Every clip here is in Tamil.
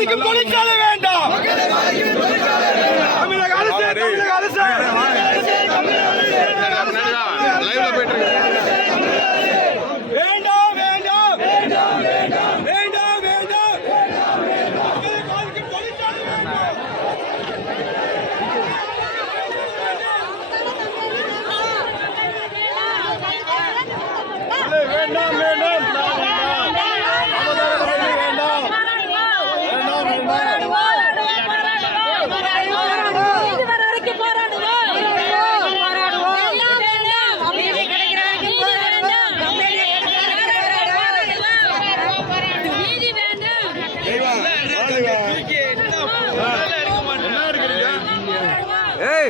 பாதிக்கும் தொழிற்சாலை வேண்டாம்.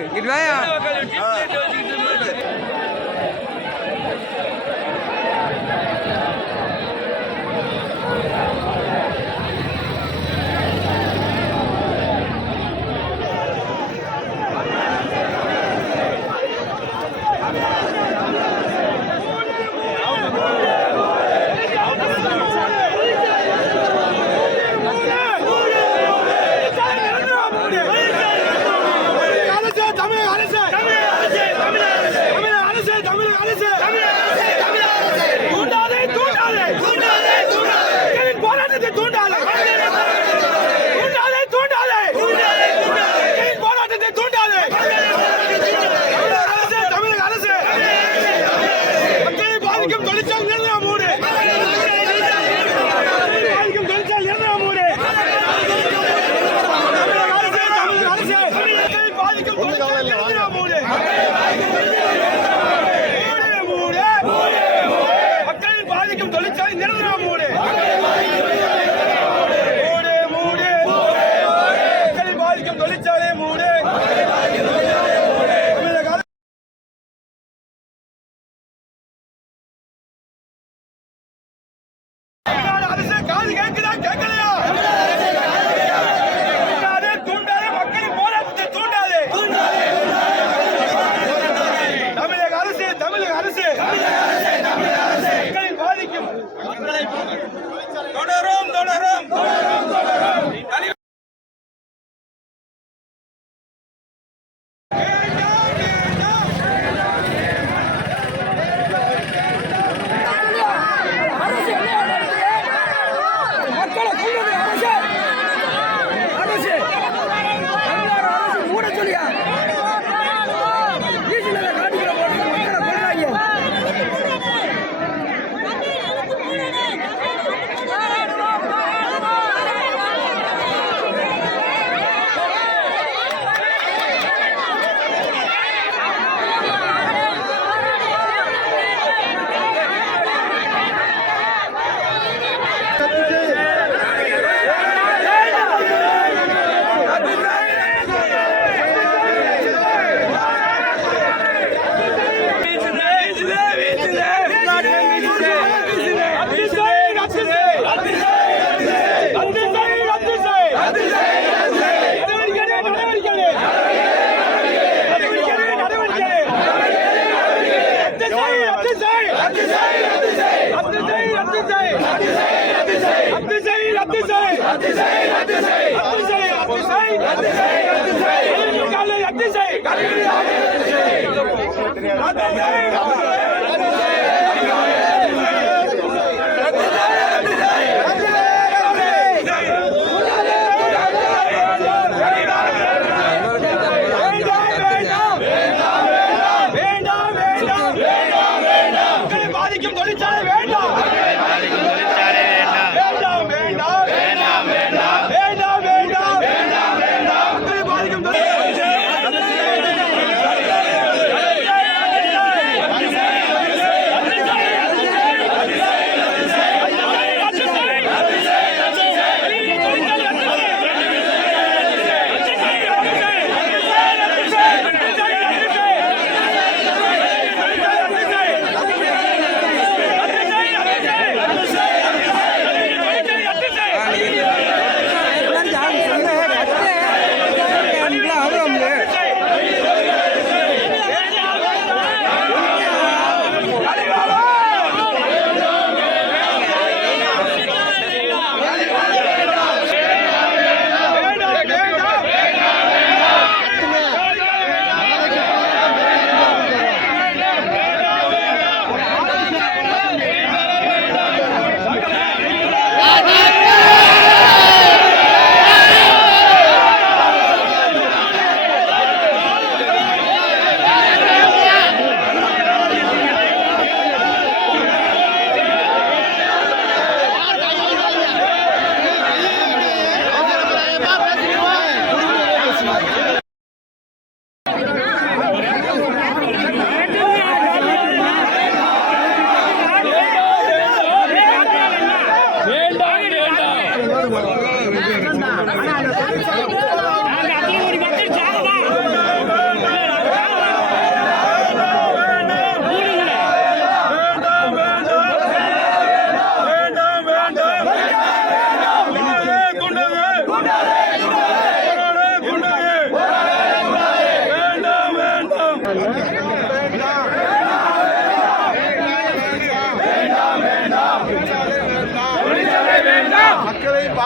Geht weiter. Hallelujah. வேண்டாம் Yeah.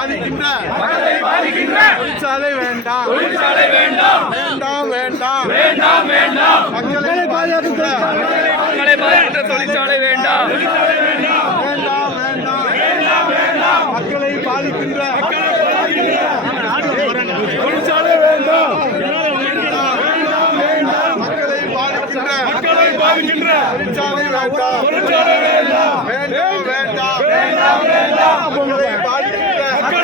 பாதிக்கின்ற தொழிற்சாலை வேண்டாம். வேண்டாம். வேண்டாம் மக்களை பாதுகாக்கின்ற மக்களை பாதிக்கின்ற தொழிற்சாலை வேண்டாம். வேண்டாம் வேண்டாம். மக்களை பாதிக்கின்ற தொழிற்சாலை வேண்டாம். மக்களை பாதிக்கின்ற தொழிற்சாலை வேண்டாம். தொழிற்சாலை வேண்டாம். வேண்டாம் வேண்டாம். வேண்டாம் வேண்டாம் மக்களை பாதிக்கின்ற மக்களை பாதிக்கின்ற தொழிற்சாலை